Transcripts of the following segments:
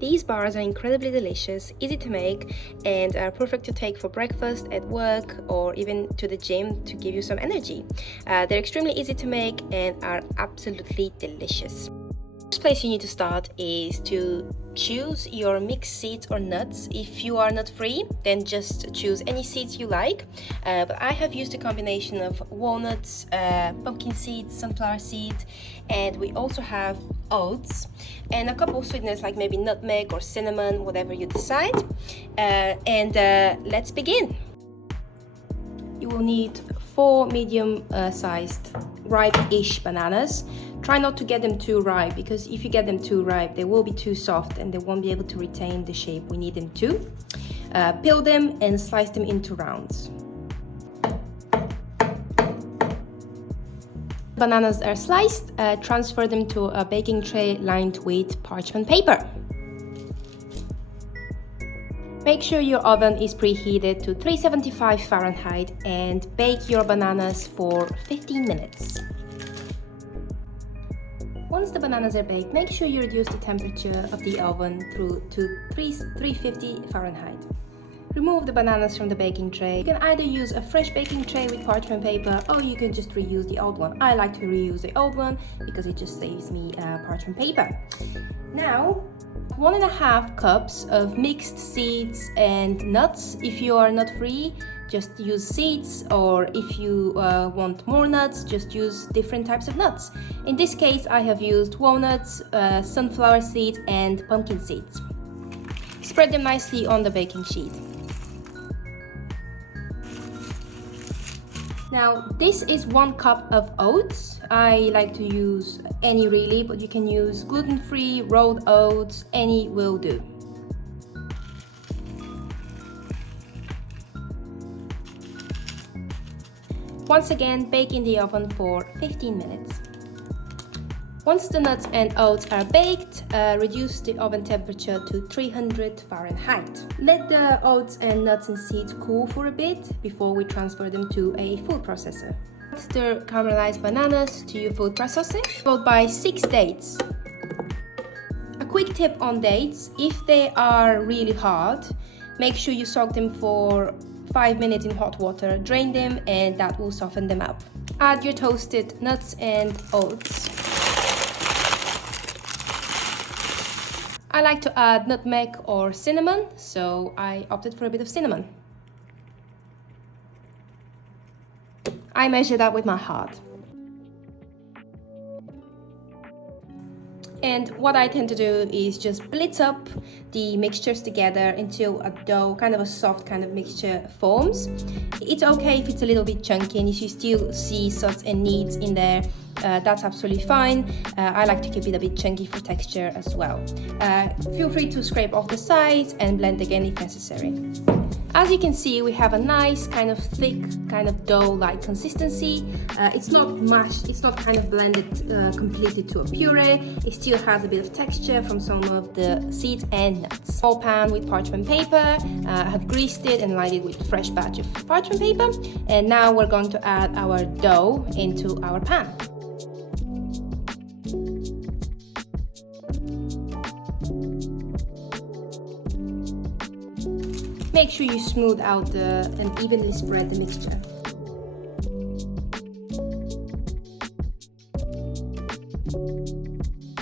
These bars are incredibly delicious, easy to make, and are perfect to take for breakfast, at work, or even to the gym to give you some energy. They're extremely easy to make and are absolutely delicious. The first place you need to start is to choose your mixed seeds or nuts. If you are nut free, then just choose any seeds you like, but I have used a combination of walnuts, pumpkin seeds, sunflower seeds, and we also have oats and a couple of sweeteners like maybe nutmeg or cinnamon, whatever you decide. Let's begin. You will need 4 medium-sized ripe-ish bananas. Try not to get them too ripe, because if you get them too ripe, they will be too soft and they won't be able to retain the shape we need them to. Peel them and slice them into rounds. Bananas are sliced, transfer them to a baking tray lined with parchment paper. Make sure your oven is preheated to 375 Fahrenheit and bake your bananas for 15 minutes. Once the bananas are baked, make sure you reduce the temperature of the oven to 350 Fahrenheit. Remove the bananas from the baking tray. You can either use a fresh baking tray with parchment paper, or you can just reuse the old one. I like to reuse the old one because it just saves me parchment paper. Now, 1.5 cups of mixed seeds and nuts. If you are nut free, just use seeds, or if you want more nuts, just use different types of nuts. In this case, I have used walnuts, sunflower seeds, and pumpkin seeds. Spread them nicely on the baking sheet. Now, this is 1 cup of oats. I like to use any really, but you can use gluten-free, rolled oats, any will do. Once again, bake in the oven for 15 minutes. Once the nuts and oats are baked, reduce the oven temperature to 300 Fahrenheit. Let the oats and nuts and seeds cool for a bit before we transfer them to a food processor. Stir caramelized bananas to your food processor, followed by 6 dates. A quick tip on dates: if they are really hard, make sure you soak them for 5 minutes in hot water, drain them, and that will soften them up. Add your toasted nuts and oats. I like to add nutmeg or cinnamon, so I opted for a bit of cinnamon. I measure that with my heart. And what I tend to do is just blitz up the mixtures together until a dough, kind of a soft kind of mixture, forms. It's okay if it's a little bit chunky and if you still see suds and kneads in there, that's absolutely fine. I like to keep it a bit chunky for texture as well. Feel free to scrape off the sides and blend again if necessary. As you can see, we have a nice kind of thick, kind of dough-like consistency. It's not mashed, it's not kind of blended completely to a puree. It still has a bit of texture from some of the seeds and nuts. Small pan with parchment paper. I have greased it and lined it with a fresh batch of parchment paper. And now we're going to add our dough into our pan. Make sure you smooth out and evenly spread the mixture.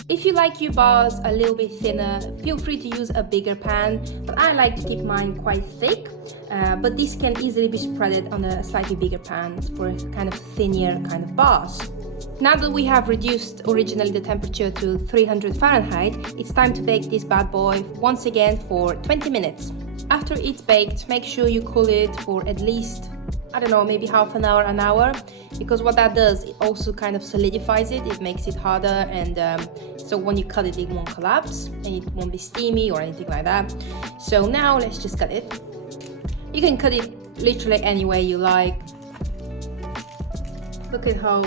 If you like your bars a little bit thinner, feel free to use a bigger pan, but I like to keep mine quite thick. But this can easily be spreaded on a slightly bigger pan for kind of thinner kind of bars. Now that we have reduced originally the temperature to 300 Fahrenheit, it's time to bake this bad boy once again for 20 minutes. After it's baked, make sure you cool it for at least, I don't know, maybe half an hour, because what that does, it also kind of solidifies it. It makes it harder, and so when you cut it, it won't collapse and it won't be steamy or anything like that. So now let's just cut it. You can cut it literally any way you like. Look at how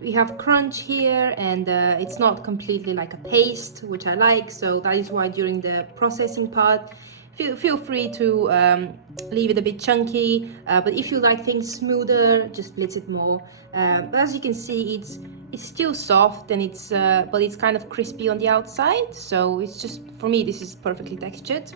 we have crunch here, and it's not completely like a paste, which I like, so that is why during the processing part feel free to leave it a bit chunky, but if you like things smoother, just blitz it more. But as you can see, it's still soft, and but it's kind of crispy on the outside, so it's just, for me, this is perfectly textured.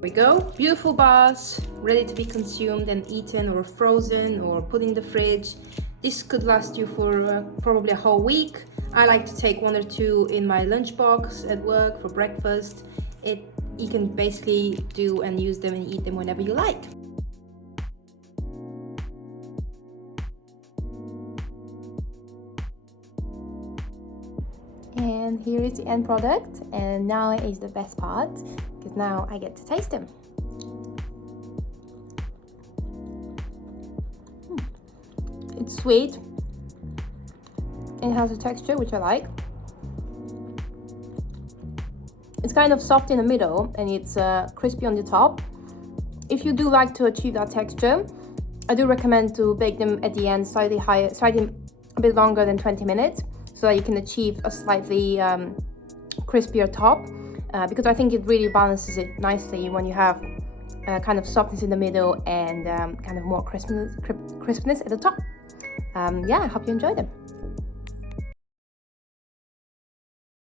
There we go, beautiful bars, ready to be consumed and eaten or frozen or put in the fridge. This could last you for probably a whole week. I like to take 1 or 2 in my lunchbox at work for breakfast. You can basically do and use them and eat them whenever you like. And here is the end product, and now is the best part, because now I get to taste them. It's sweet, it has a texture which I like. It's kind of soft in the middle, and it's crispy on the top. If you do like to achieve that texture, I do recommend to bake them at the end slightly a bit longer than 20 minutes, so that you can achieve a slightly crispier top, because I think it really balances it nicely when you have kind of softness in the middle and kind of more crispness at the top. Yeah, I hope you enjoyed them.